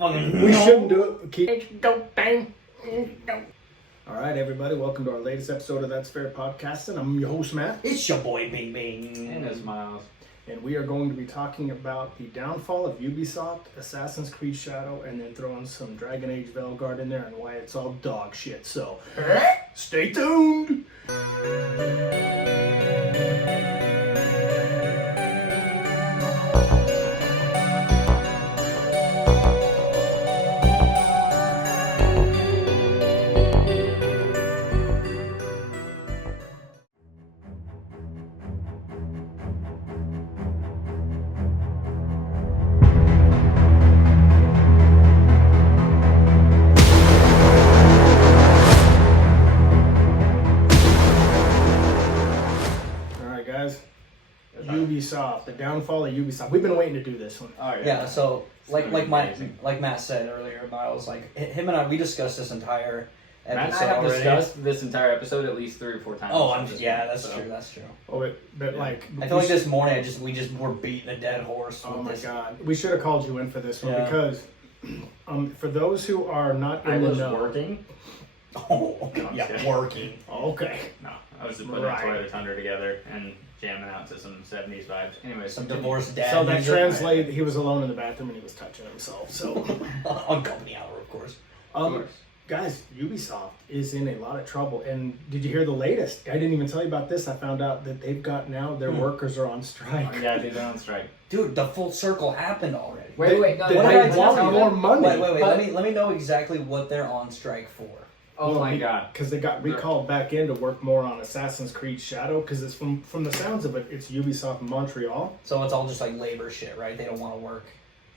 fucking. We shouldn't do it. It's dope thing. All right, everybody. Welcome to our latest episode of That's Fair Podcasting. I'm your host, Matt. It's your boy, Bing Bing. And it's Myles. And we are going to be talking about the downfall of Ubisoft, Assassin's Creed Shadow, and then throwing some Dragon Age Veilguard in there and why it's all dog shit. So, stay tuned! Ubisoft, the downfall of Ubisoft. We've been waiting to do this one. Oh Yeah, so like Matt said earlier, Myles, like him and I, we discussed this entire episode Matt and I have already. discussed this entire episode at least 3 or 4 times. Oh, that's true. That's true. Oh, but I feel like this morning we just were beating a dead horse. Oh with my this. god, we should have called you in for this one because for those who are not I in the was know, working. Oh, okay. I'm Yeah, kidding. working. okay, No, I was just putting Right. a Toilet Thunder together and jamming out to some 70s vibes. Anyways, Some divorced dad. so that music. translated. He was alone in the bathroom and he was touching himself. So, on company hour, of course. of course. guys, Ubisoft is in a lot of trouble. And did you hear the latest? I didn't even tell you about this. I found out that they've got now their workers are on strike. Oh, yeah, they've been on strike. Dude, the full circle happened already. Wait, no, They what wait, did I wait, tell want you? more money. Wait. But- Let me know exactly what they're on strike for. Oh my god. Because they got recalled back in to work more on Assassin's Creed Shadow. Because it's from the sounds of it, it's Ubisoft Montreal. So it's all just like labor shit, right? They don't want to work.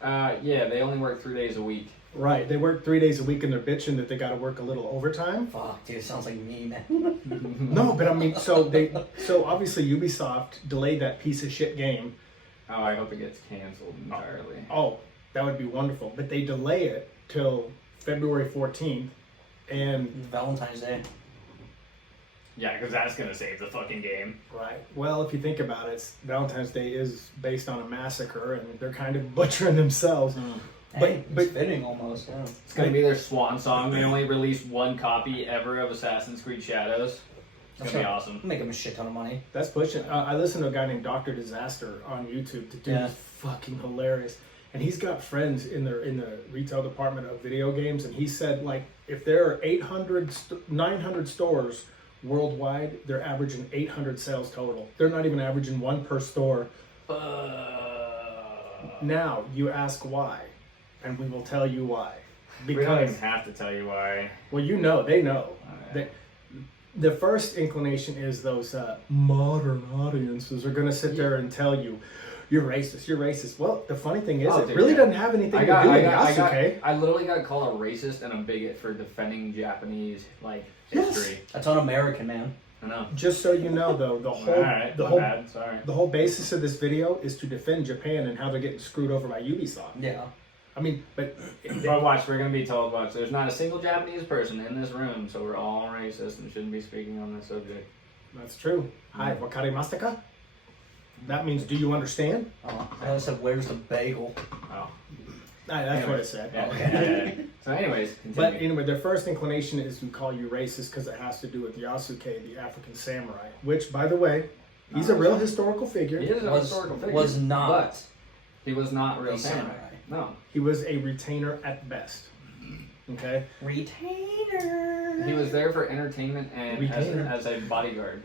Yeah, they only work 3 days a week. Right, they work 3 days a week and they're bitching that they got to work a little overtime. Fuck, dude, it sounds like me, man. No, but I mean, so obviously Ubisoft delayed that piece of shit game. Oh, I hope it gets canceled entirely. Oh, that would be wonderful. But they delay it till February 14th, and Valentine's Day. Yeah, because that's gonna save the fucking game. right. Well, if you think about it, Valentine's Day is based on a massacre, and they're kind of butchering themselves. Hey, But- it's fitting almost. Yeah. It's gonna be their swan song. They only released 1 copy ever of Assassin's Creed Shadows. It's gonna be awesome. Make them a shit ton of money. That's pushing. I listened to a guy named Dr. Disaster on YouTube. The dude is fucking hilarious, and he's got friends in the retail department of video games, and he said like if there are 900 stores worldwide, they're averaging 800 sales total. They're not even averaging 1 per store. Now you ask why, and we will tell you why. We don't Because even have to tell you why. well, you know, they know. The first inclination is those modern audiences are going to sit there and tell you, you're racist, you're racist. Well, the funny thing is, it dude, really yeah. doesn't have anything to do with Yasuke. I literally got called a racist and a bigot for defending Japanese history. That's un-American, man. I know. Just so you know, though, the Alright, my bad, sorry. whole basis of this video is to defend Japan and how they're getting screwed over by Ubisoft. Yeah. I mean, but But watch, we're gonna be told, watch, there's not a single Japanese person in this room, so we're all racist and shouldn't be speaking on this subject. that's true. Hi, wakarimashita? That means, do you understand? I said, where's the bagel? Oh. That's what it said. Yeah. Okay. Yeah. So anyways, continue. But anyway, their first inclination is to call you racist because it has to do with Yasuke, the African samurai. Which, by the way, he's a real historical figure. He is a historical figure. Was not but he was not a real a samurai. samurai. No. He was a retainer at best. Okay? Retainer. He was there for entertainment and Retainer. as a bodyguard.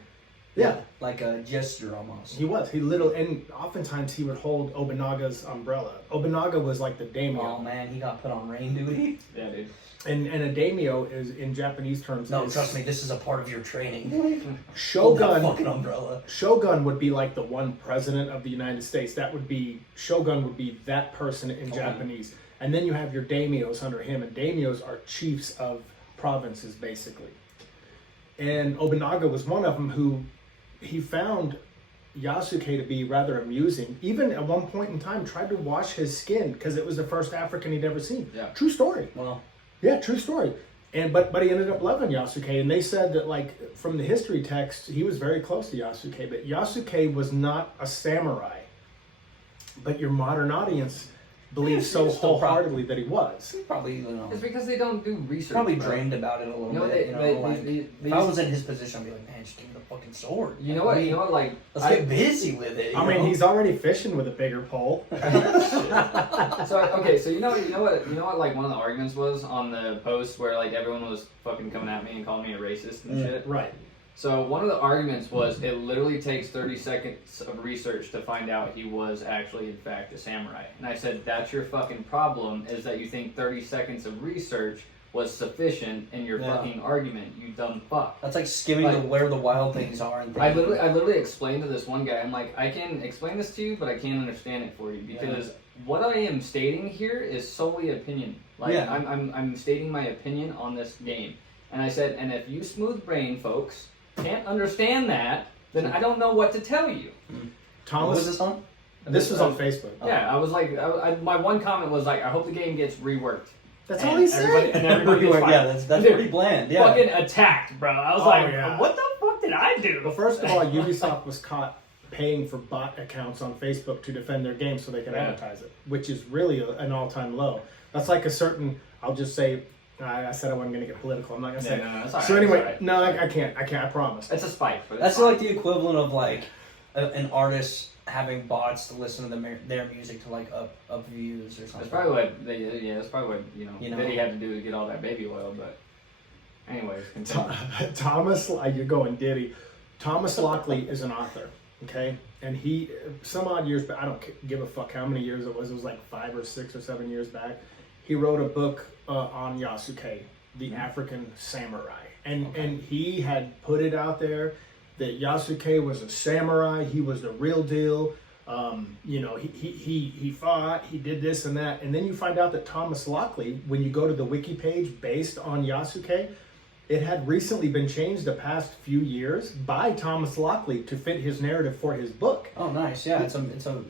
Yeah. Like a gesture almost. He was. He literally, and oftentimes he would hold Obinaga's umbrella. Obinaga was like the Oh daimyo. man, he got put on rain duty. Yeah, dude. And a daimyo is, in Japanese terms, No, is trust me, this is a part of your training. Hold that Shogun. fucking umbrella. Shogun would be like the one president of the United States. That would be, Shogun would be that person in Japanese. And then you have your daimyos under him, and daimyos are chiefs of provinces, basically. And Obinaga was one of them who he found Yasuke to be rather amusing. Even at one point in time, tried to wash his skin because it was the first African he'd ever seen. Yeah. True story. Well, Yeah, true story. And but he ended up loving Yasuke, and they said that like from the history text, he was very close to Yasuke. But Yasuke was not a samurai. But your modern audience believed Yeah, so he's still wholeheartedly that he was. He probably, you know, It's because they don't do research. probably bro. dreamed about it a little You know, bit. they- You know, they- like they- if I was in his position, I'd be like, man, just give me the fucking sword. You know what? You know what? Like, Let's get busy with it. I mean, he's already fishing with a bigger pole. so okay, so you know what? Like one of the arguments was on the post where like everyone was fucking coming at me and calling me a racist and shit. Right. So one of the arguments was it literally takes 30 seconds of research to find out he was actually in fact a samurai. And I said, that's your fucking problem, is that you think 30 seconds of research was sufficient in your fucking argument, you dumb fuck. That's like skimming where the wild things are. And I literally explained to this one guy, I'm like, I can explain this to you, but I can't understand it for you because what I am stating here is solely opinion. Like I'm stating my opinion on this game. And I said, and if you smooth brain folks can't understand that, then I don't know what to tell you. Thomas, what was this on? This was on Facebook. Yeah, I was like, my one comment was like, I hope the game gets reworked. That's And all he said. And everybody gets fired. Yeah, that's pretty bland. Yeah. Fucking attacked, bro. I was what the fuck did I do? Well, first of all, Ubisoft was caught paying for bot accounts on Facebook to defend their game so they could advertise it, which is really an all-time low. That's like a certain, I'll just say, I said I wasn't going to get political. I'm not going to say. No, that's all right. So anyway, Right. no, I can't. I promise. It's a spike. But That's like the equivalent of like an artist having bots to listen to their music to like up views or something. That's probably what that's probably what you know Diddy had to do to get all that baby oil. But anyways, continue. Thomas, you're going Diddy. Thomas Lockley is an author, okay, and he some odd years back. I don't give a fuck how many years it was. It was like 5 or 6 or 7 years back. He wrote a book on Yasuke, the African samurai, and he had put it out there that Yasuke was a samurai. He was the real deal. You know, he fought. He did this and that, and then you find out that Thomas Lockley, when you go to the wiki page based on Yasuke, it had recently been changed the past few years by Thomas Lockley to fit his narrative for his book. Oh, nice. Yeah, it's a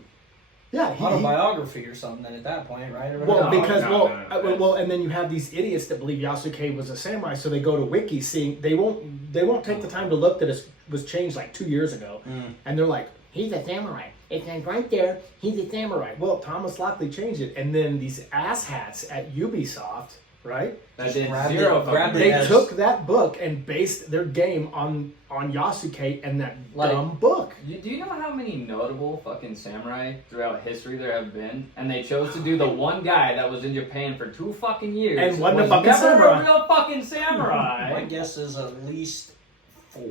autobiography or something then at that point, right? Or Well, whatever. because No. well, and then you have these idiots that believe Yasuke was a samurai, so they go to wiki, seeing they won't take the time to look that it was changed like 2 years ago, and they're like, he's a samurai. It says right there, he's a samurai. Well, Thomas Lockley changed it, and then these asshats at Ubisoft, right? That did grabbed zero it- fucking grabbed it They as- took that book and based their game on Yasuke and that dumb book. Do you know how many notable fucking samurai throughout history there have been? And they chose to do the one guy that was in Japan for 2 fucking years And wasn't a was fucking never samurai. a real fucking My samurai. guess is at least 4.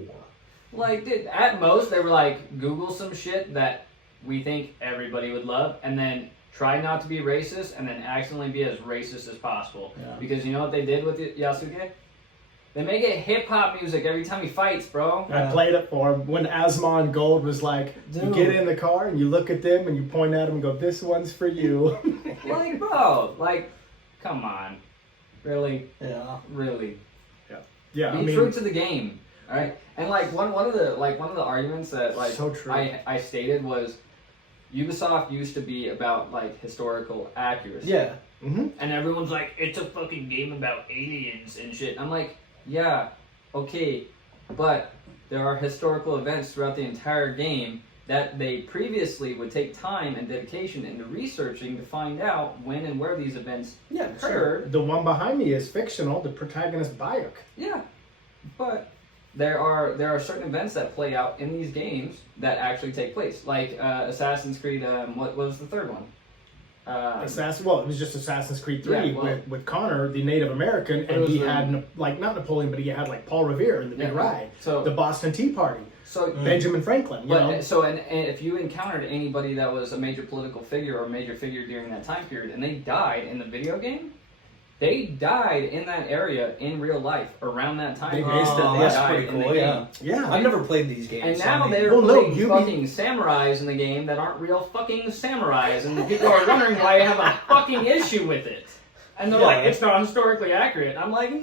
Like, dude, at most they were like, Google some shit that we think everybody would love, and then try not to be racist, and then accidentally be as racist as possible. Yeah. Because you know what they did with Yasuke? They make it hip hop music every time he fights, bro. I played it for him when Asmon Gold was like, you Dude. get in the car and you look at them and you point at them and go, this one's for you. Like, bro, like, come on. Really? Yeah. Really? Yeah, Be true to the game. Alright? And like one of the arguments that like So true. I stated was Ubisoft used to be about like historical accuracy. Yeah. Mm-hmm. And everyone's like, it's a fucking game about aliens and shit. I'm like, yeah, okay, but there are historical events throughout the entire game that they previously would take time and dedication into researching to find out when and where these events Yeah, occurred. The one behind me is fictional, the protagonist Bayek. Yeah, but there are certain events that play out in these games that actually take place, like Assassin's Creed. What was the third one? Well, it was just Assassin's Creed 3 Yeah, well- with Connor, the Native American, It and was he the- had, like, not Napoleon, but he had, like, Paul Revere in the Big Yeah, Ride. so- the Boston Tea Party. So Benjamin Franklin, you know? But so, and if you encountered anybody that was a major political figure or a major figure during that time period, and they died in the video game, they died in that area in real life around that time. They period. based it- They that's died pretty in the cool, game. yeah. Yeah. I've never played these games. And so now I mean- they're Well, no, putting fucking samurais in the game that aren't real fucking samurais, and the people are wondering why I have a fucking issue with it. And they're Yeah. like, it's not historically accurate. I'm like,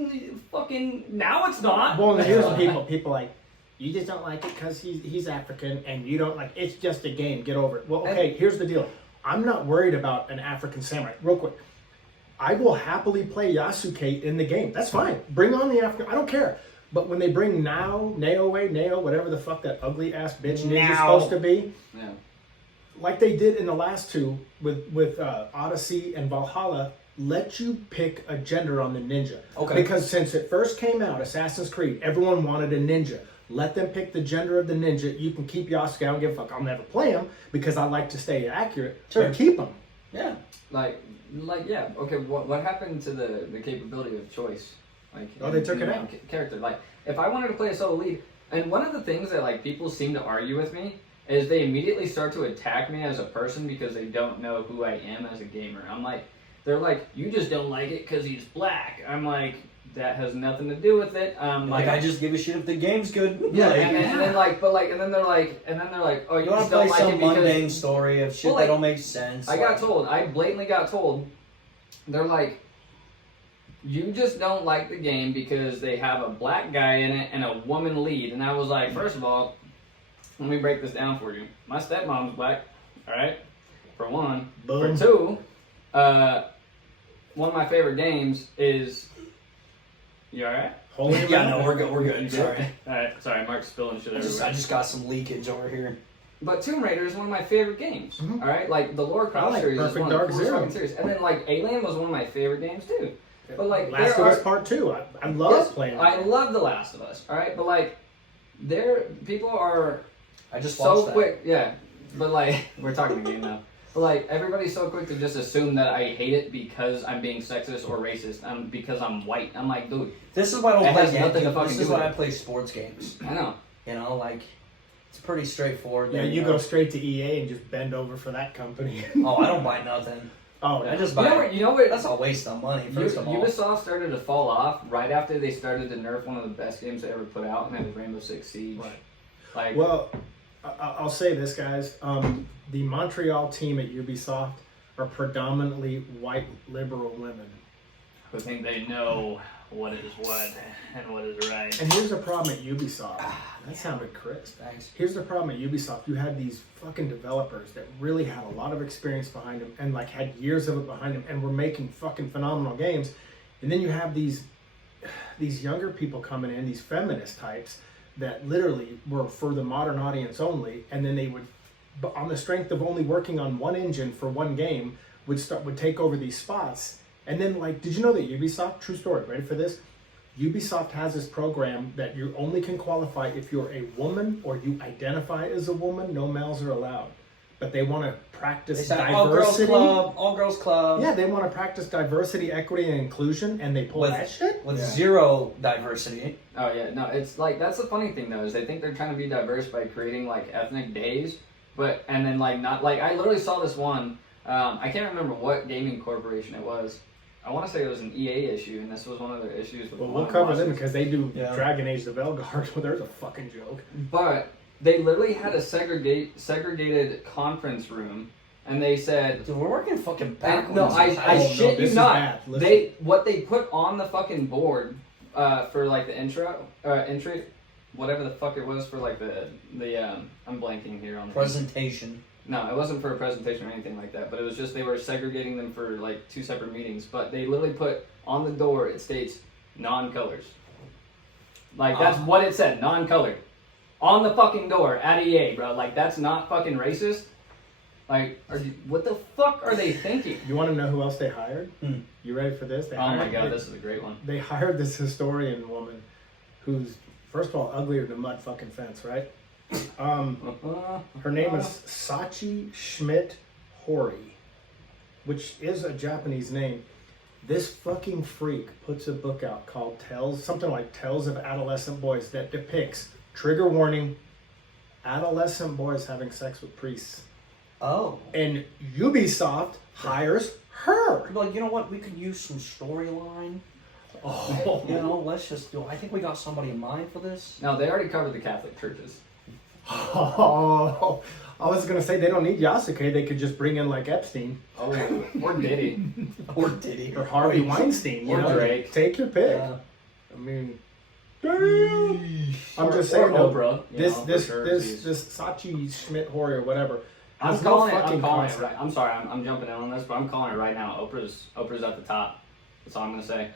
fucking, now it's not. Well, and here's the people like, you just don't like it because he's African, and you don't like, it's just a game, get over it. Well, okay, here's the deal. I'm not worried about an African samurai. Real quick. I will happily play Yasuke in the game. That's fine. Bring on the African, I don't care. But when they bring Nao, whatever the fuck that ugly ass bitch ninja is Nao. supposed to be, Yeah. like they did in the last two with Odyssey and Valhalla, let you pick a gender on the ninja. Okay. Because since it first came out, Assassin's Creed, everyone wanted a ninja. Let them pick the gender of the ninja. You can keep Yasuke. I don't give a fuck. I'll never play him because I like to stay accurate. Sure. But keep him. Yeah. Like yeah. Okay, what happened to the capability of choice? Like, they took it out. Character. Like, if I wanted to play a solo lead, and one of the things that like people seem to argue with me is they immediately start to attack me as a person because they don't know who I am as a gamer. I'm like, they're like, you just don't like it because he's black. I'm like, that has nothing to do with it. Like I just give a shit if the game's good. Yeah, and then like, and then they're like, oh, you want just to play don't like some it because mundane story of shit that don't make sense. I got told. I blatantly got told. They're like, you just don't like the game because they have a black guy in it and a woman lead. And I was like, first of all, let me break this down for you. My stepmom's black, all right? For one. Boom. For two, one of my favorite games is. You all right? Holy yeah, no, we're good. We're good. Sorry. All right. Sorry, Mark's spilling shit I everywhere. just got some leakage over here. But Tomb Raider is one of my favorite games. Mhm. All right, like the Lara Croft like series is Perfect one of Dark the coolest Zero. fucking series. And then like Alien was one of my favorite games too. But like Last of Us Part 2. I love playing. I love The Last of Us. All right, but like, people are I just so watched that. quick. Yeah, but like we're talking the game now. But like everybody's so quick to just assume that I hate it because I'm being sexist or racist. Because I'm white. I'm like, dude. This is why I It don't has play nothing to games. fucking This do is with why I it. play sports games. I know. You know, like it's pretty straightforward. Yeah, There you go. go straight to EA and just bend over for that company. Oh, I don't buy nothing. Oh, I no. just You buy. know what? You know what? That's a waste of money. First of all, Ubisoft started to fall off right after they started to nerf one of the best games they ever put out, and that was Rainbow Six Siege. Right. Like, Well, I'll say this, guys. The Montreal team at Ubisoft are predominantly white liberal women. who think they know what is what and what is right. And here's the problem at Ubisoft. That sounded crisp. thanks. Here's the problem at Ubisoft. You had these fucking developers that really had a lot of experience behind them and like had years of it behind them and were making fucking phenomenal games. And then you have these younger people coming in, these feminist types that literally were for the modern audience only, and then they would, on the strength of only working on one engine for one game, would take over these spots. And then, like, did you know that Ubisoft, true story, ready for this? Ubisoft has this program that you only can qualify if you're a woman or you identify as a woman. No males are allowed. But they want to practice It's an diversity. all girls club. Yeah, they want to practice diversity, equity, and inclusion, and they pull that shit? With zero diversity. Oh yeah, no, it's like that's the funny thing though is they think they're trying to be diverse by creating like ethnic days, but and then like not like I literally saw this one. I can't remember what gaming corporation it was. I want to say it was an EA issue, and this was one of their issues. With Well, one we'll of the cover them lawsuits. because they do Yeah. Dragon Age the Velguard. Well, there's a fucking joke. But they literally had a segregated conference room, and they said, Dude, we're working fucking backwards. "No, I Oh, no, shit this you is not." bad. Listen. What they put on the fucking board for like the entry, whatever the fuck it was for like the I'm blanking here on the Presentation. No, it wasn't for a presentation or anything like that, but it was just they were segregating them for like two separate meetings. But they literally put on the door, it states non-colors. Like that's what it said, non-colored. On the fucking door at EA, bro. Like that's not fucking racist. Like, what the fuck are they thinking? You want to know who else they hired? You ready for this? They Oh my hired- god, this is a great one. They hired this historian woman who's, first of all, uglier than mud fucking fence, right? Her name is Sachi Schmidt Hori, which is a Japanese name. This fucking freak puts a book out called something like Tales of Adolescent Boys that depicts, trigger warning, adolescent boys having sex with priests. Oh. And Ubisoft hires her. Like, you know what? We could use some storyline. Oh. You know, let's just do. I think we got somebody in mind for this. No, they already covered the Catholic churches. Oh, I was gonna say they don't need Yasuke. They could just bring in like Epstein Oh, or Diddy. Or did he? or Harvey Weinstein. You Or know, Drake. Take your pick. Yeah. I mean, damn. I'm just saying. Or though, Oprah. you This know, for this sure, this she's- this Sachi Schmidt Hori or whatever. I'm has no calling it. fucking I'm calling it. concept. Right. I'm sorry. I'm jumping in on this, but I'm calling it right now. Oprah's at the top. That's all I'm gonna say.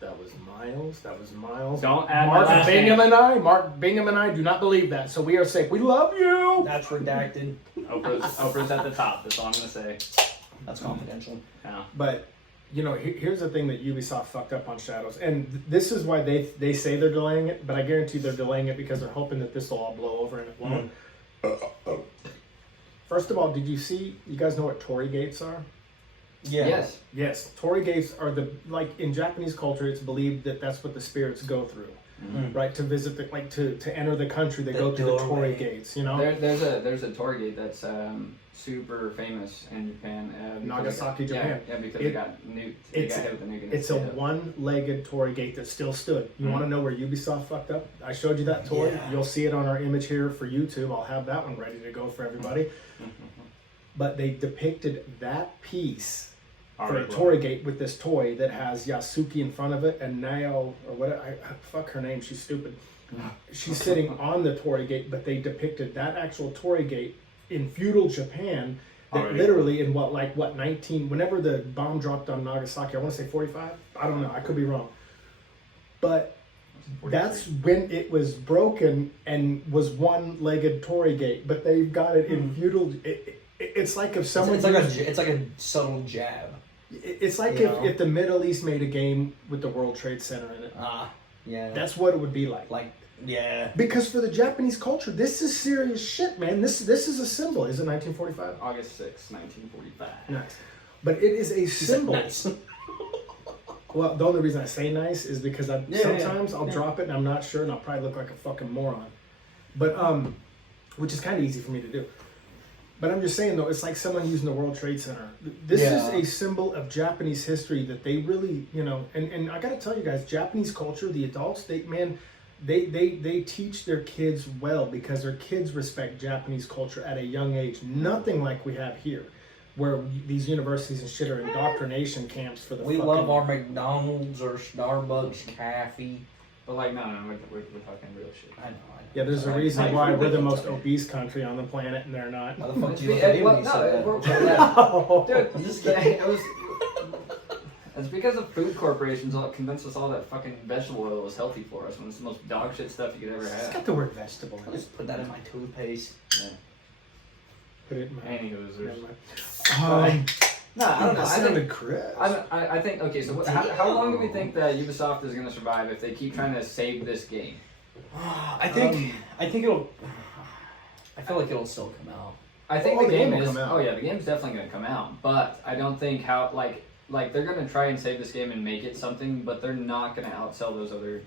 That was Myles. That was Myles. Don't add Mark my last Bingham name. Mark Bingham and I do not believe that. So we are safe. We love you. That's redacted. Oprah's at the top. That's all I'm gonna say. That's confidential. Yeah. But you know, here's the thing that Ubisoft fucked up on Shadows, and this is why they say they're delaying it. But I guarantee they're delaying it because they're hoping that this will all blow over and it won't. First of all, did you guys know what Torii gates are? Yeah. Yes. Yes, Torii gates are in Japanese culture, it's believed that that's what the spirits go through, right? To visit to enter the country, they go through the Torii gates. You know, There's a Torii gate that's super famous in Japan. Nagasaki, Japan. Yeah, because they got nuked. They got hit with a nuke. It's a one-legged Torii gate that still stood. You want to know where Ubisoft fucked up? I showed you that Torii. Yeah. You'll see it on our image here for YouTube. I'll have that one ready to go for everybody. But they depicted that piece for a Torii gate with this toy that has Yasuki in front of it and Nao, or what, fuck her name, she's stupid. She's sitting on the Torii gate, but they depicted that actual Torii gate in feudal Japan that literally in whenever the bomb dropped on Nagasaki, I want to say 45? I don't know, I could be wrong. But that's when it was broken and was one-legged Torii gate, but they've got it in feudal. It's like if someone. It's like a subtle jab. It's like if the Middle East made a game with the World Trade Center in it. Yeah. That's what it would be like. Yeah. Because for the Japanese culture, this is serious shit, man. This is a symbol. Is it 1945? August 6, 1945. Nice. But it is a symbol. Nice. Well, the only reason I say nice is because sometimes I'll drop it and I'm not sure and I'll probably look like a fucking moron. But which is kind of easy for me to do. But I'm just saying though, it's like someone using the World Trade Center. This is a symbol of Japanese history that they really, and I gotta tell you guys, Japanese culture, the adults, they teach their kids well because their kids respect Japanese culture at a young age. Nothing like we have here, where these universities and shit are indoctrination camps for the. We love our McDonald's or Starbucks coffee. But no, we're talking real shit. I know. Yeah, there's a reason why we're the most obese country on the planet, and they're not. How the fuck do you look at me when you say that? Dude, it's because of food corporations all convinced us all that fucking vegetable oil was healthy for us when it's the most dog shit stuff you could ever It's have. got the word vegetable in I'll it. just put that in my toothpaste. Yeah. Put it in my. Anywho, Never there's. mind. No, I don't know. That sounded crisp. I think, okay, so how long do we think that Ubisoft is going to survive if they keep trying to save this game? I think it'll. I feel like it'll still come out. I think the the game will is. come out. Oh yeah, the game's definitely going to come out, but I don't think how like they're going to try and save this game and make it something, but they're not going to outsell those other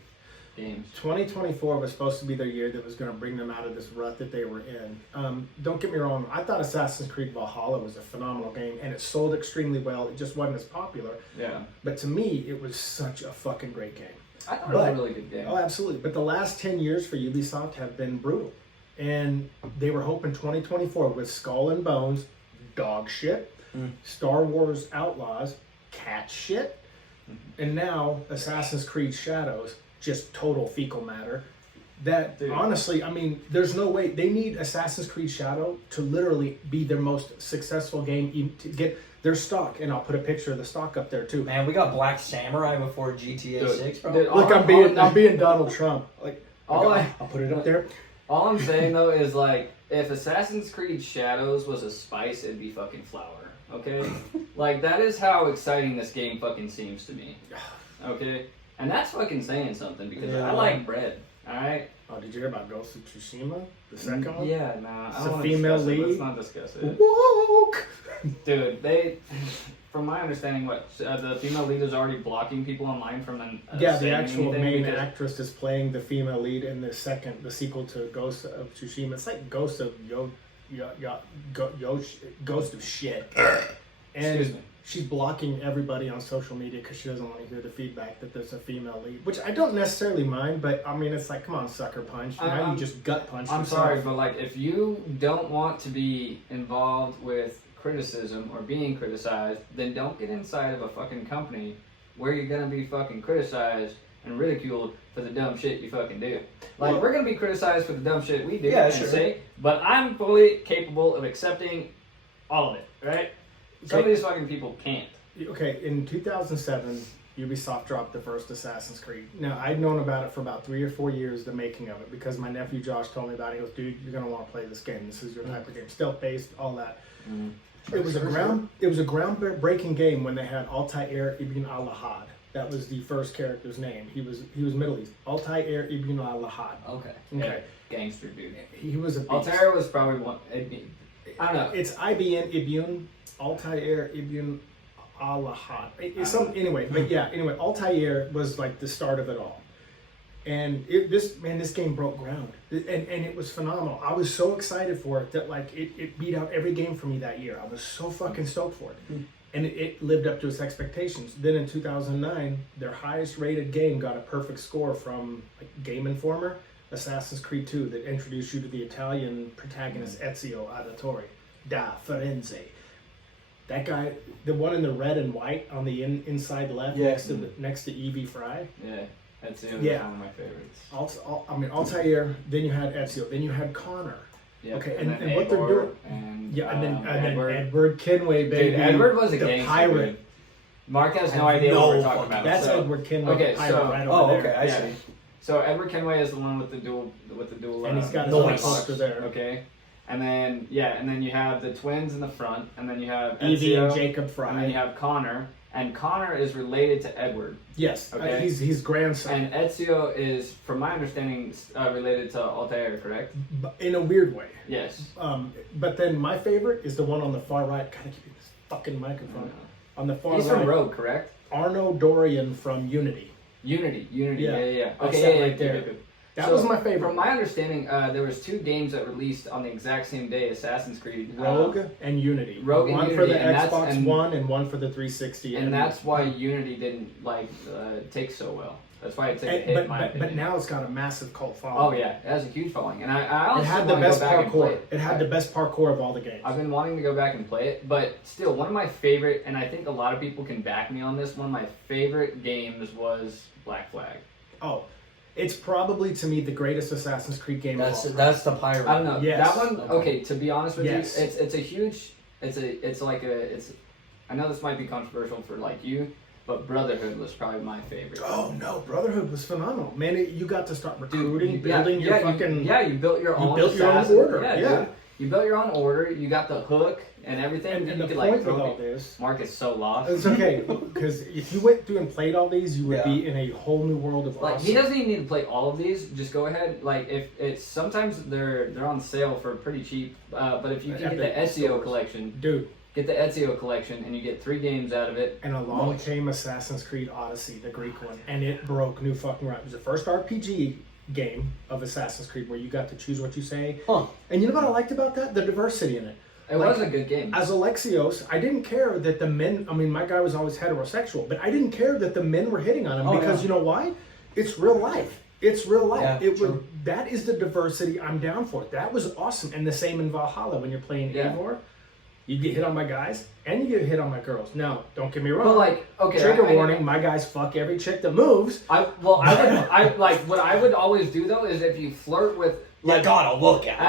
games. 2024 was supposed to be their year that was going to bring them out of this rut that they were in. Don't get me wrong, I thought Assassin's Creed Valhalla was a phenomenal game, and it sold extremely well. It just wasn't as popular. Yeah. But to me, it was such a fucking great game. I thought it was a really good game. Oh, absolutely. But the last 10 years for Ubisoft have been brutal. And they were hoping 2024 with Skull and Bones, dog shit, Star Wars Outlaws, cat shit, and now Assassin's Creed Shadows, just total fecal matter. That, Dude. Honestly, I mean, there's no way. They need Assassin's Creed Shadow to literally be their most successful game to get their stock. And I'll put a picture of the stock up there too. Man, we got Black Samurai before GTA 6, bro. Dude, Look, I'm being Donald Trump. I'll put it up there. All I'm saying though is if Assassin's Creed Shadows was a spice, it'd be fucking flour. Okay, that is how exciting this game fucking seems to me. Okay, and that's fucking saying something because I like bread. All right. Oh, did you hear about Ghost of Tsushima? The second one? Yeah, nah. It's I don't a wanna female discuss it. lead. Let's not discuss it. Woke! Dude, from my understanding, the female lead is already blocking people online from Yeah, the saying actual anything main because- actress is playing the female lead in the sequel to Ghost of Tsushima. It's like Ghost of Ghost of shit. And Excuse me. she's blocking everybody on social media because she doesn't want to hear the feedback that there's a female lead, which I don't necessarily mind, but I mean, it's like, come on, sucker punch. Now you just gut punch I'm yourself. sorry, but if you don't want to be involved with criticism or being criticized, then don't get inside of a fucking company where you're gonna be fucking criticized and ridiculed for the dumb shit you fucking do. We're gonna be criticized for the dumb shit we do and say, but I'm fully capable of accepting all of it, right? Some of these fucking people can't. Okay, in 2007, Ubisoft dropped the first Assassin's Creed. Now, I'd known about it for about 3 or 4 years, the making of it, because my nephew Josh told me about it. He goes, dude, you're going to want to play this game. This is your type of game. Stealth-based, all that. It was a groundbreaking game when they had Altair Ibn al-Lahad. That was the first character's name. He was Middle East. Altair Ibn al-Lahad. Okay. Okay. Gangster dude. He was a beast. Altair was probably one. I don't know. It's Ibn Altair Ibn al-Lahad. It's some anyway, but yeah. Anyway, Altair was like the start of it all, and this game broke ground, and it was phenomenal. I was so excited for it that like it beat out every game for me that year. I was so fucking stoked for it. And it lived up to its expectations. Then in 2009, their highest rated game got a perfect score from like, Game Informer, Assassin's Creed 2, that introduced you to the Italian protagonist Ezio Auditore da Firenze. That guy, the one in the red and white on the inside left next to Evie Fry. Yeah, Ezio was one of my favorites. Altair, then you had Ezio, then you had Connor. Yep. Okay, and what they're doing... and then Edward Kenway, baby. Dude, Edward was a the gangster. pirate. Dude. Mark has no idea what we're talking about. That's Edward Kenway. Okay, pirate right over there. I see. So Edward Kenway is the one with the dual. And he's got his own poster there. Okay, and then you have the twins in the front, and then you have Evie Ezio, and Jacob Fry. and then you have Connor, and Connor is related to Edward. Yes, okay. He's grandson. And Ezio is, from my understanding, related to Altair, correct? In a weird way. Yes. But then my favorite is the one on the far right. Gotta keep this fucking microphone. On the far right. He's from Rogue, correct? Arno Dorian from Unity. Unity. Yeah. Okay, right there. That was my favorite. From my understanding, there was 2 games that released on the exact same day, Assassin's Creed. Rogue and Unity. Rogue and one Unity, for the and Xbox One and one for the 360. And that's why Unity didn't take so well. That's why it took a hit, in my opinion. But now it's got a massive cult following. Oh yeah, it has a huge following, and I also it had the want to best go back and play parkour. it. It had the best parkour of all the games. I've been wanting to go back and play it, but still, one of my favorite, and I think a lot of people can back me on this. One of my favorite games was Black Flag. Oh, it's probably to me the greatest Assassin's Creed game. That's the pirate. I don't know. Yes. That one. Okay, to be honest with Yes. you, it's a huge. I know this might be controversial for like you, but Brotherhood was probably my favorite. Oh no, Brotherhood was phenomenal, man! You got to start recruiting, Dude, building your fucking. You built your own. You built your own assassin. order. Yeah. Dude. You built your own order. You got the hook and everything. And you the could, point with all this, Mark is so lost. it's okay because if you went through and played all these, you would be in a whole new world of Like awesome. he doesn't even need to play all of these. Just go ahead. Like if it's sometimes they're on sale for pretty cheap. But if you can get the Ezio collection, dude. Get the Ezio collection and you get 3 games out of it. And along came Assassin's Creed Odyssey, the Greek one, and it broke new fucking ground. It was the first RPG game of Assassin's Creed where you got to choose what you say. And you know what I liked about that? The diversity in it. It was a good game. As Alexios, I didn't care that the men, my guy was always heterosexual, but I didn't care that the men were hitting on him because you know why? It's real life. It's real life. Yeah, that is the diversity I'm down for. That was awesome. And the same in Valhalla when you're playing Eivor. You get hit on by guys, and you get hit on by girls. Now, don't get me wrong. But trigger warning: my guys fuck every chick that moves. What I would always do though is if you flirt with, you gotta look at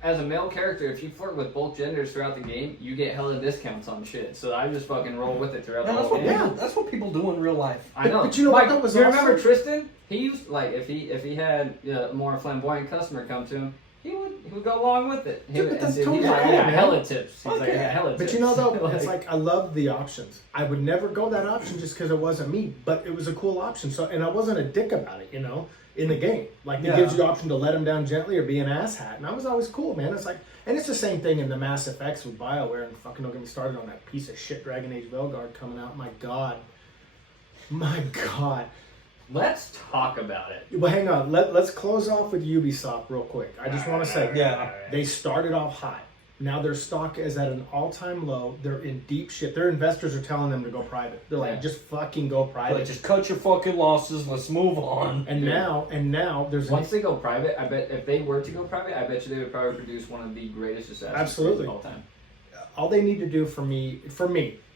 as a male character, if you flirt with both genders throughout the game, you get hella discounts on shit. So I just fucking roll with it throughout the whole game. That's what people do in real life. I know. But you know what? That was you awesome. remember Tristan? He used if he had a more flamboyant customer come to him. He would go along with it. But that's totally he's like, cool, man. hella tips. He's Okay. like, hella tips. But you know though, it's like I love the options. I would never go that option just because it wasn't me, but it was a cool option. So, and I wasn't a dick about it, in the game. Like it gives you the option to let him down gently or be an asshat, and I was always cool, man. It's like, and it's the same thing in the Mass Effects with BioWare, and fucking don't get me started on that piece of shit Dragon Age Velguard coming out. My God. Let's talk about it. Well, hang on. Let's close off with Ubisoft real quick. I just want to say, they started off hot. Now their stock is at an all-time low. They're in deep shit. Their investors are telling them to go private. They're like, just fucking go private. Just cut your fucking losses. Let's move on. And now there's once they go private, I bet if they were to go private, I bet you they would probably produce one of the greatest Assassin's Creed of all time. All they need to do for me,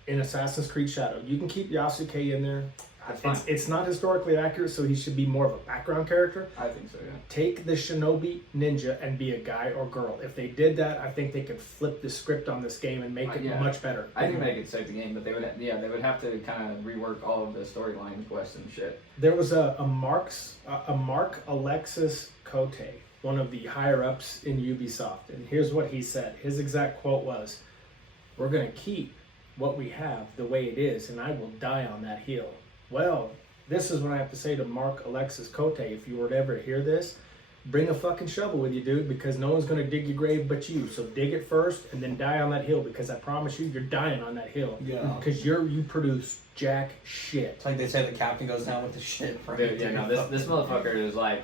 in Assassin's Creed Shadow, you can keep Yasuke in there. That's fine. It's not historically accurate, so he should be more of a background character. I think so, yeah. Take the shinobi ninja and be a guy or girl. If they did that, I think they could flip the script on this game and make it much better. I think they could save the game, but they would have to kind of rework all of the storyline quests and shit. There was a Mark Alexis Cote, one of the higher ups in Ubisoft, and here's what he said. His exact quote was, "We're gonna keep what we have the way it is, and I will die on that hill." Well, this is what I have to say to Mark Alexis Cote. If you were to ever hear this, bring a fucking shovel with you, dude, because no one's going to dig your grave but you. So dig it first and then die on that hill, because I promise you, you're dying on that hill. Yeah. Because you produce jack shit. It's like they say the captain goes down with the shit. Right? Dude, yeah, no, this motherfucker is like,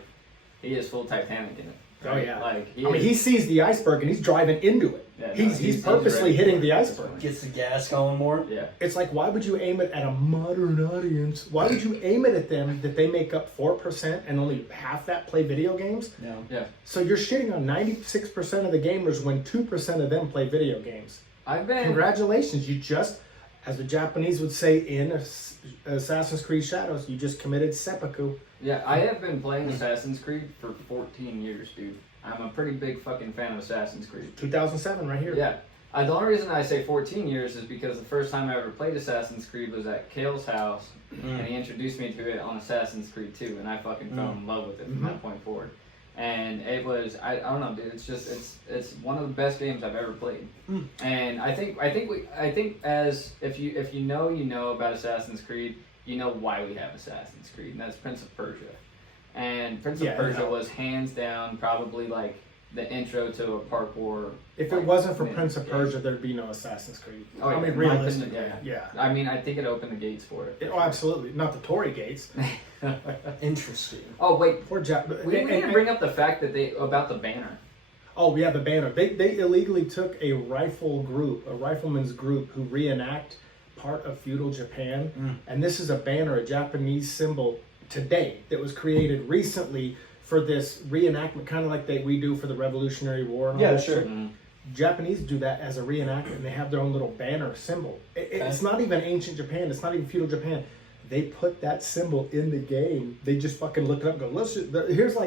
he is full Titanic in it. Oh yeah. Like he sees the iceberg and he's driving into it. Yeah, he's purposely hitting the iceberg. Gets the gas going more. Yeah. It's like, why would you aim it at a modern audience? Why would you aim it at them that they make up 4% and only half that play video games? Yeah. Yeah. So you're shitting on 96% of the gamers when 2% of them play video games. Congratulations, you just, as the Japanese would say in Assassin's Creed Shadows, you just committed seppuku. Yeah, I have been playing Assassin's Creed for 14 years, dude. I'm a pretty big fucking fan of Assassin's Creed. 2007, right here. Yeah. The only reason I say 14 years is because the first time I ever played Assassin's Creed was at Kale's house, and he introduced me to it on Assassin's Creed 2, and I fucking fell in love with it from that point forward. And it was, I don't know, dude. It's just, it's one of the best games I've ever played. And I think as if you know about Assassin's Creed, you know why we have Assassin's Creed, and that's Prince of Persia. And Prince of Persia was hands down probably like the intro to a parkour. If it wasn't for Prince of Persia, there'd be no Assassin's Creed. Oh, I mean, realistically, yeah. I mean, I think it opened the gates for it. Oh, absolutely. Not the Tory gates. Interesting. Oh, wait. Poor We didn't bring up the fact that about the banner. Oh, yeah, the banner. They illegally took a rifleman's group who reenact part of feudal Japan. And this is a banner, a Japanese symbol today that was created recently for this reenactment, kind of like we do for the Revolutionary War and all that shit. Japanese do that as a reenactment, and they have their own little banner symbol. It's not even ancient Japan. It's not even feudal Japan. They put that symbol in the game. They just fucking look it up and go,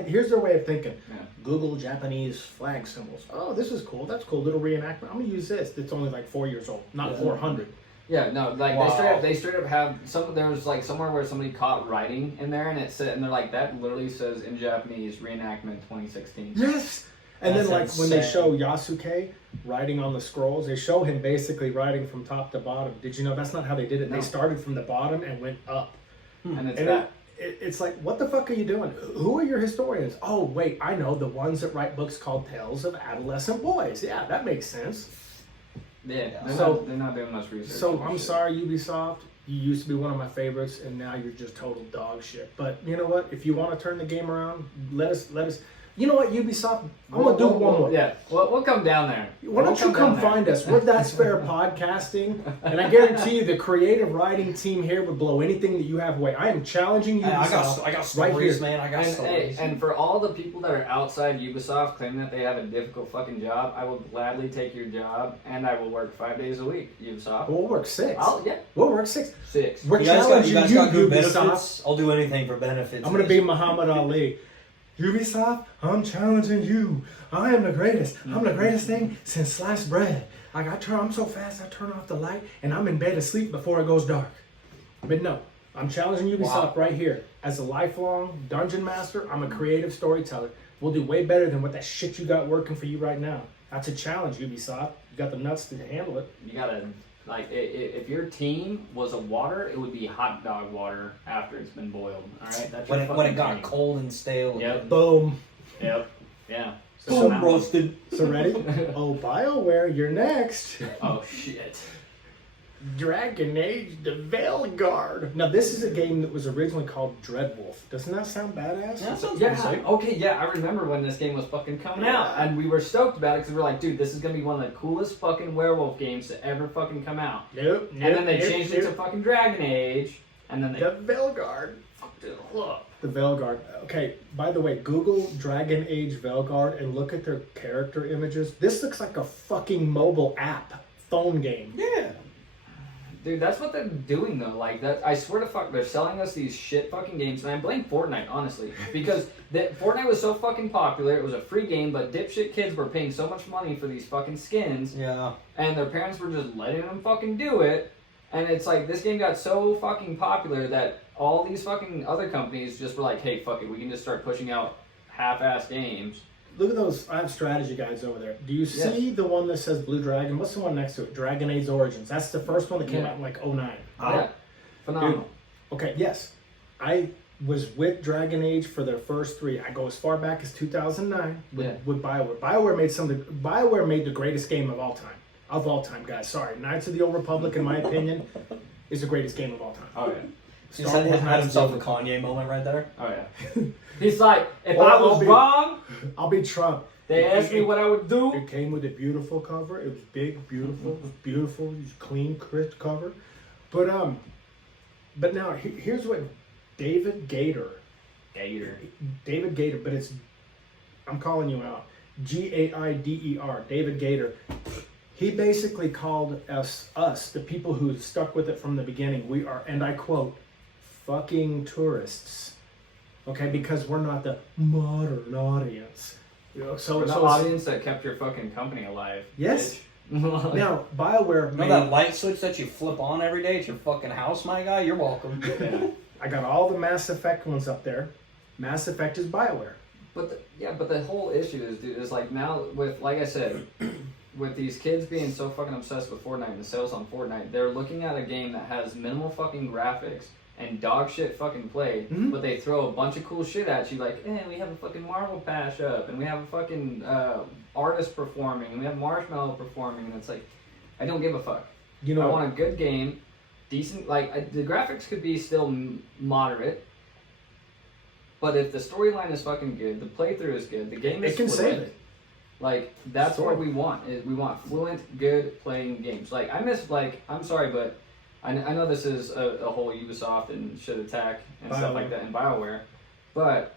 here's their way of thinking. Yeah. Google Japanese flag symbols. Oh, this is cool. That's cool. Little reenactment. I'm going to use this. It's only like 4 years old, not 400. Yeah, no, like they straight up have there was like somewhere where somebody caught writing in there, and it said, and they're like, that literally says in Japanese, reenactment 2016. Yes. And then like when they show Yasuke writing on the scrolls, they show him basically writing from top to bottom. Did you know that's not how they did it? No. They started from the bottom and went up. And it's like, what the fuck are you doing? Who are your historians? Oh, wait, I know, the ones that write books called Tales of Adolescent Boys. Yeah, that makes sense. Yeah, they're not doing much research. So I'm sorry, Ubisoft. You used to be one of my favorites, and now you're just total dog shit. But you know what? If you want to turn the game around, let us. You know what, Ubisoft? I'm gonna do one more. Yeah, we'll come down there. Why don't you come find us? We're That's Fair Podcasting, and I guarantee you, the creative writing team here would blow anything that you have away. I am challenging Ubisoft. I got stories, man. I got Hey, stories. and for all the people that are outside Ubisoft claiming that they have a difficult fucking job, I will gladly take your job, and I will work 5 days a week. Ubisoft. We'll work 6. Yeah. We'll work 6. 6. We're you guys challenging got good Ubisoft. benefits. I'll do anything for benefits. I'm gonna be Muhammad Ali. Ubisoft, I'm challenging you. I am the greatest. I'm the greatest thing since sliced bread. I'm so fast, I turn off the light, and I'm in bed asleep before it goes dark. But no, I'm challenging Ubisoft right here. As a lifelong dungeon master, I'm a creative storyteller. We'll do way better than what that shit you got working for you right now. That's a challenge, Ubisoft. You got the nuts to handle it. You gotta, like, if your team was a water, it would be hot dog water after it's been boiled. All right, that's when it got team. cold and stale. Yep. Boom. Yep. Yeah. Boom, roasted. So ready? Oh, BioWare, you're next. Oh shit. Dragon Age the Veilguard. Now this is a game that was originally called Dreadwolf. Doesn't that sound badass? That sounds Okay, yeah, I remember when this game was fucking coming out, and we were stoked about it because we were like, dude, this is gonna be one of the coolest fucking werewolf games to ever fucking come out. Yep. And then they changed it to fucking Dragon Age, and then they the Veilguard. fucked it all up. The Veilguard. Okay, by the way, Google Dragon Age Veilguard and look at their character images. This looks like a fucking mobile app phone game. Yeah. Dude, that's what they're doing though. Like that, I swear to fuck, they're selling us these shit fucking games, and I blame Fortnite honestly because Fortnite was so fucking popular. It was a free game, but dipshit kids were paying so much money for these fucking skins, Yeah. and their parents were just letting them fucking do it. And it's like this game got so fucking popular that all these fucking other companies just were like, hey, fuck it, we can just start pushing out half-ass games. Look at those. I have strategy guides over there. Do you see the one that says Blue Dragon? What's the one next to it? Dragon Age Origins. That's the first one that came out in like 09. Yeah, phenomenal. Dude, okay, yes. I was with Dragon Age for their first 3. I go as far back as 2009 with BioWare. BioWare made the greatest game of all time. Of all time, guys. Sorry. Knights of the Old Republic, in my opinion, is the greatest game of all time. Oh, yeah. He had himself a Kanye moment right there. Oh, yeah. He's like, if I was wrong, I'll be Trump. They asked me what I would do. It came with a beautiful cover. It was big, beautiful. It was beautiful. It was clean, crisp cover. But now here's what David Gator, but it's, I'm calling you out. Gaider, David Gator. He basically called us, the people who stuck with it from the beginning. We are, and I quote, fucking tourists. Okay, because we're not the modern audience. You know, so the audience that kept your fucking company alive. Yes. Now, BioWare made that light switch that you flip on every day at your fucking house, my guy? You're welcome. Yeah. I got all the Mass Effect ones up there. Mass Effect is BioWare. But the whole issue is, dude, is like now with, like I said, with these kids being so fucking obsessed with Fortnite and the sales on Fortnite, they're looking at a game that has minimal fucking graphics and dog shit fucking play, but they throw a bunch of cool shit at you like, we have a fucking Marvel patch up, and we have a fucking artist performing, and we have Marshmallow performing, and it's like, I don't give a fuck. You know, I want a good game, decent, like, the graphics could be still moderate, but if the storyline is fucking good, the playthrough is good, the game is fluent, save it. Like, that's what we want. We want fluent, good playing games. Like, I miss, like, I'm sorry, but I know this is a whole Ubisoft and shit attack and stuff like that in BioWare, but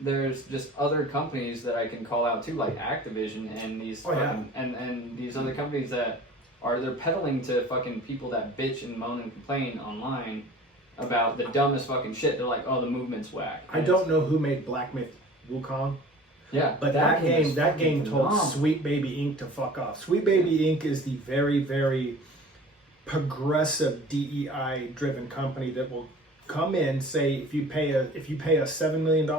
there's just other companies that I can call out too, like Activision and these and these other companies that they're peddling to fucking people that bitch and moan and complain online about the dumbest fucking shit. They're like, oh, the movement's whack. I don't know who made Black Myth Wukong. Yeah, but that game told Sweet Baby Inc. to fuck off. Sweet Baby Inc. is the very, very progressive DEI driven company that will come in, say, if you pay us $7 million,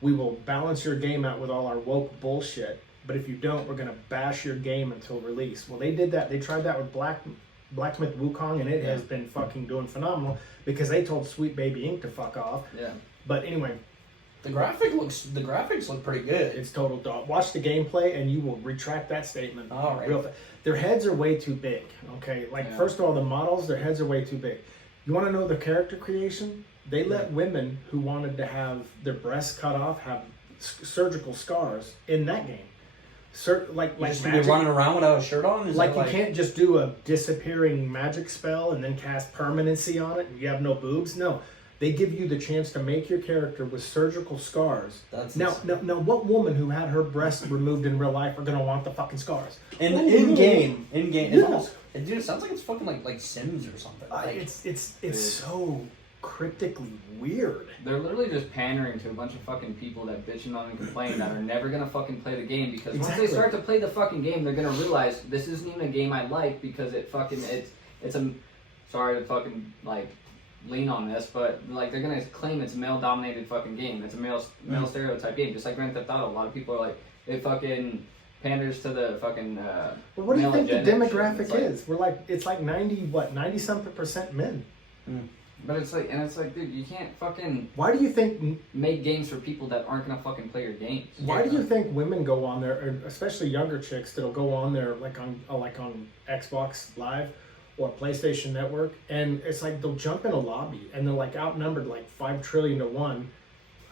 we will balance your game out with all our woke bullshit, but if you don't, we're going to bash your game until release. Well, they did that. They tried that with Black Myth Wukong, and it has been fucking doing phenomenal because they told Sweet Baby Inc. to fuck off. Yeah. But anyway, the graphics look pretty good. It's total dog. Watch the gameplay and you will retract that statement. All right. Real fast. Their heads are way too big. Okay, first of all, the models, their heads are way too big. You want to know the character creation? They let women who wanted to have their breasts cut off have surgical scars in that game. Like just be running around without a shirt on. Like you can't just do a disappearing magic spell and then cast permanency on it and you have no boobs. No. They give you the chance to make your character with surgical scars. Now, what woman who had her breasts removed in real life are gonna want the fucking scars? In game, it's almost, dude. It sounds like it's fucking like Sims or something. It's so cryptically weird. They're literally just pandering to a bunch of fucking people that bitch and moan and complain that are never gonna fucking play the game because once they start to play the fucking game, they're gonna realize this isn't even a game I like because it's a sorry to fucking like lean on this, but like they're gonna claim it's a male-dominated fucking game. It's a male stereotype game, just like Grand Theft Auto. A lot of people are like, it fucking panders to the fucking. Well, what do you think the demographic is? We're like, it's like 90-something% men. But it's like, dude, you can't fucking. Why do you think make games for people that aren't gonna fucking play your games? Why do you think women go on there, especially younger chicks that'll go on there like on Xbox Live or PlayStation Network, and it's like they'll jump in a lobby and they're like outnumbered like 5 trillion to 1,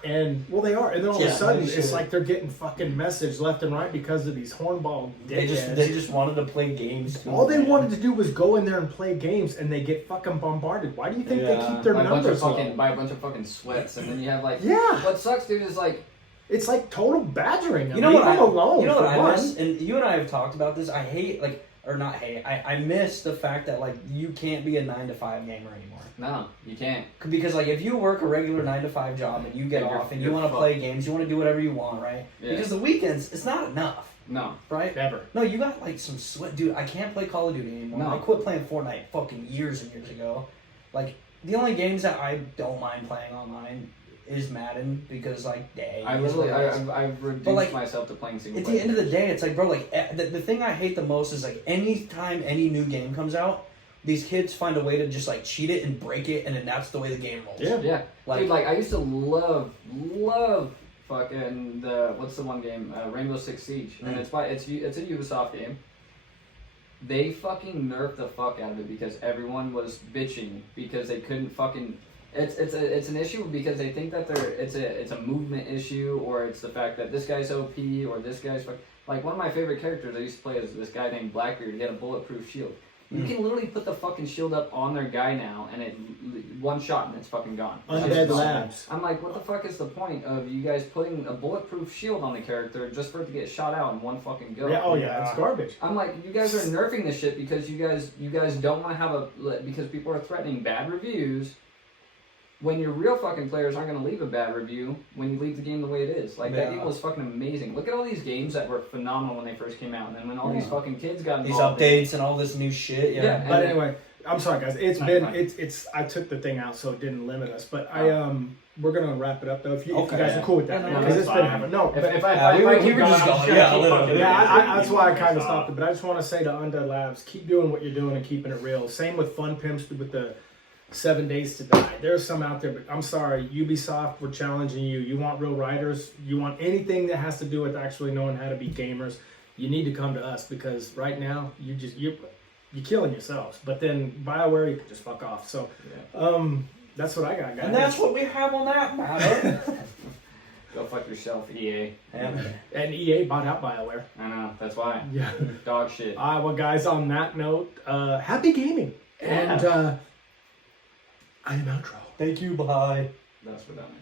and well they are, and then all of a sudden it's like they're getting fucking message left and right because of these hornball dickheads. They just wanted to play games. All they wanted to do was go in there and play games, and they get fucking bombarded. Why do you think they keep their numbers low? By a bunch of fucking sweats, and then you have like What sucks, dude, is like. It's like total badgering. You know what I miss, and you and I have talked about this. I hate or not hate. I miss the fact that like you can't be a 9-to-5 gamer anymore. No, you can't. Because like if you work a regular 9-to-5 job and you get Yeah, off and you you're want to fucked. play games, you want to do whatever you want, right? Yeah. Because the weekends, it's not enough, No. right? Never. No, you got like some sweat, dude. I can't play Call of Duty anymore. No. I quit playing Fortnite fucking years and years ago. Like the only games that I don't mind playing online is Madden because like I've reduced like, myself to playing single at player. the end of the day, it's like, bro, like the thing I hate the most is like anytime any new game comes out, these kids find a way to just like cheat it and break it, and then that's the way the game rolls. Yeah. Yeah, Like- dude, like I used to love fucking what's the one game, Rainbow Six Siege, and it's a Ubisoft game. They fucking nerfed the fuck out of it because everyone was bitching because they couldn't fucking. It's an issue because they think that it's a movement issue, or it's the fact that this guy's OP or this guy's like one of my favorite characters I used to play is this guy named Blackbeard. He had a bulletproof shield. You can literally put the fucking shield up on their guy now, and it one shot and it's fucking gone. Undead Labs. I'm like, what the fuck is the point of you guys putting a bulletproof shield on the character just for it to get shot out in one fucking go? Yeah, oh yeah, it's garbage. I'm like, you guys are nerfing this shit because you guys don't want to have because people are threatening bad reviews. When your real fucking players aren't going to leave a bad review when you leave the game the way it is. Like, that game was fucking amazing. Look at all these games that were phenomenal when they first came out, and then when all these fucking kids got These involved. updates and all this new shit. Yeah. Yeah. But anyway, I'm sorry guys. It's No, been fine. it's I took the thing out so it didn't limit us. But we're gonna wrap it up though if you Okay. guys are cool with that. No, Because that's it's been fine. happening. No, If but I we were keep just I'm going, gonna yeah, keep a little fucking bit. yeah, going. that's why I kind of stopped it. But I just want to say to Undead Labs, keep doing what you're doing and keeping it real. Same with Fun Pimps with the 7 Days to Die. There's some out there, but I'm sorry, Ubisoft, we're challenging you. You want real writers? You want anything that has to do with actually knowing how to be gamers? You need to come to us because right now you're killing yourselves. But then BioWare, you can just fuck off. So, that's what I got, guys. And that's what we have on that matter. Go fuck yourself, EA. And EA bought out BioWare. I know, that's why. Yeah. Dog shit. All right, well, guys, on that note, happy gaming. And I am outro. Thank you. Bye. That's what I meant.